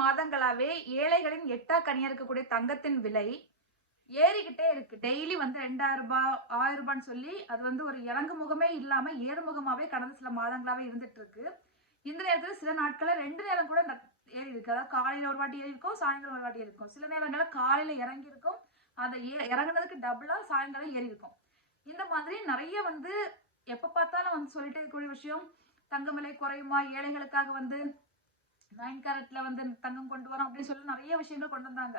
மாதங்களாவே ஏழைகளின் எட்டா கனியா இருக்கக்கூடிய தங்கத்தின் விலை ஏறிக்கிட்டே இருக்கு. டெய்லி வந்து ரெண்டாயிரம் ரூபாய் ஆயிரம் ரூபான்னு சொல்லி அது வந்து ஒரு இறங்கு முகமே இல்லாம ஏறுமுகமாவே கடந்த சில மாதங்களாவே இருந்துட்டு இருக்கு. இந்த நேரத்துல சில நாட்கள்ல ரெண்டு நேரம் கூட ஏறி இருக்கு. அதாவது காலையில ஒரு வாட்டி ஏறி இருக்கும் சாயங்காலம் ஒரு வாட்டி ஏறி இருக்கும். சில நேரங்களில் காலையில இறங்கி இருக்கும். அதை ஏ- இறங்குனதுக்கு டபுளா சாயங்காலம் ஏறி இருக்கும். இந்த மாதிரி நிறைய வந்து எப்ப பார்த்தாலும் வந்து சொல்லிட்டே இருக்கக்கூடிய விஷயம். தங்கமலை குறையுமா? ஏழைகளுக்காக வந்து நைன் கேரட்ல வந்து தங்கம் கொண்டு வரோம் அப்படின்னு சொல்லி நிறைய விஷயங்கள் கொண்டு வந்தாங்க.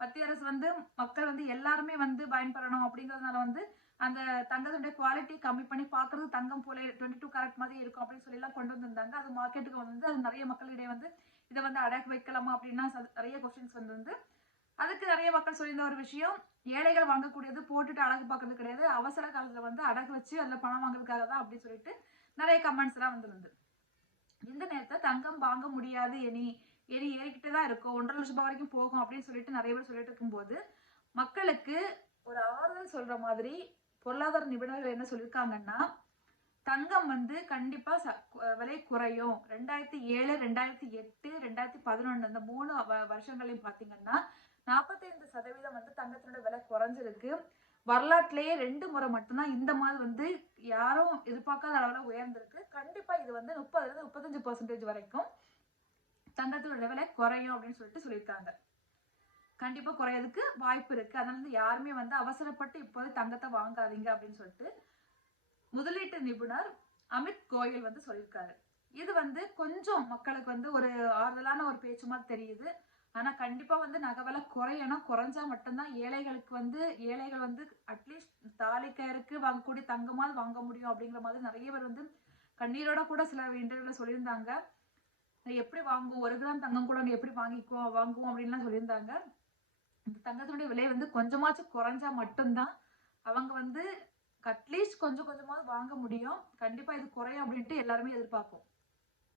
மத்திய அரசு வந்து மக்கள் வந்து எல்லாருமே வந்து பயன்பெறணும் அப்படிங்கிறதுனால வந்து அந்த தங்கத்துடைய குவாலிட்டி கம்மி பண்ணி பார்க்கறது தங்கம் போல டுவெண்ட்டி டூ கேரட் மாதிரி இருக்கும் அப்படின்னு சொல்லி எல்லாம் கொண்டு வந்திருந்தாங்க. அது மார்க்கெட்டுக்கு வந்து அது நிறைய மக்களிடையே வந்து இதை வந்து அடக்கு வைக்கலாமா அப்படின்னா நிறைய கொஸ்டின்ஸ் வந்து அதுக்கு நிறைய மக்கள் சொல்லியிருந்த ஒரு விஷயம் ஏழைகள் வாங்கக்கூடியது போட்டுட்டு அடகு பார்க்கறது கிடையாது. அவசர காலத்துல வந்து அடகு வச்சு அதில் பணம் வாங்குறதுக்காக தான் அப்படின்னு சொல்லிட்டு நிறைய கமெண்ட்ஸ் எல்லாம் வந்திருந்து இந்த நேரத்தை தங்கம் வாங்க முடியாது இனி இனி ஏறிக்கிட்டே தான் இருக்கும். ஒன்றரை லட்சம் ரூபாய் வரைக்கும் போகும் அப்படின்னு சொல்லிட்டு நிறைய பேர் சொல்லிட்டு இருக்கும்போது மக்களுக்கு ஒரு ஆறுதல் சொல்ற மாதிரி பொருளாதார நிபுணர்கள் என்ன சொல்லியிருக்காங்கன்னா தங்கம் வந்து கண்டிப்பா ச- விலை குறையும். ரெண்டாயிரத்தி ஏழு ரெண்டாயிரத்தி எட்டு ரெண்டாயிரத்தி பதினொன்று இந்த மூணு வருஷங்களையும் பார்த்தீங்கன்னா நாற்பத்தைந்து சதவீதம் வந்து தங்கத்தினோட விலை குறைஞ்சிருக்கு. வரலாற்றுலேயே ரெண்டு முறை மட்டும்தான் இந்த மாதிரி வந்து யாரும் எதிர்பார்க்காத அளவுல உயர்ந்திருக்கு. கண்டிப்பாக இது வந்து முப்பதுலேருந்து முப்பத்தஞ்சு பர்சன்டேஜ் வரைக்கும் தங்கத்தோட லெவலை குறையும் அப்படின்னு சொல்லிட்டு சொல்லியிருக்காங்க. கண்டிப்பா குறையறதுக்கு வாய்ப்பு இருக்கு. அதனால வந்து யாருமே வந்து அவசரப்பட்டு இப்போது தங்கத்தை வாங்காதீங்க அப்படின்னு சொல்லிட்டு முதலீட்டு நிபுணர் அமித் கோயல் வந்து சொல்லியிருக்காரு. இது வந்து கொஞ்சம் மக்களுக்கு வந்து ஒரு ஆறுதலான ஒரு பேச்சு மாதிரி தெரியுது. ஆனால் கண்டிப்பாக வந்து நகை விலை குறையணும். குறைஞ்சா மட்டும்தான் ஏழைகளுக்கு வந்து ஏழைகள் வந்து அட்லீஸ்ட் தாலி வாங்கக்கூடிய தங்கமாவது வாங்க முடியும் அப்படிங்கிற மாதிரி நிறைய பேர் வந்து கண்ணீரோட கூட சில இன்டர்வியூவில் சொல்லியிருந்தாங்க. எப்படி வாங்குவோம் ஒரு கிராம் தங்கம் கூட நீ எப்படி வாங்கிக்குவோம் வாங்குவோம் அப்படின்லாம் சொல்லியிருந்தாங்க. இந்த தங்கத்தினுடைய விலை வந்து கொஞ்சமாச்சும் குறைஞ்சா மட்டும்தான் அவங்க வந்து அட்லீஸ்ட் கொஞ்சம் கொஞ்சமாவது வாங்க முடியும். கண்டிப்பாக இது குறையும் அப்படின்ட்டு எல்லாருமே எதிர்பார்ப்போம்.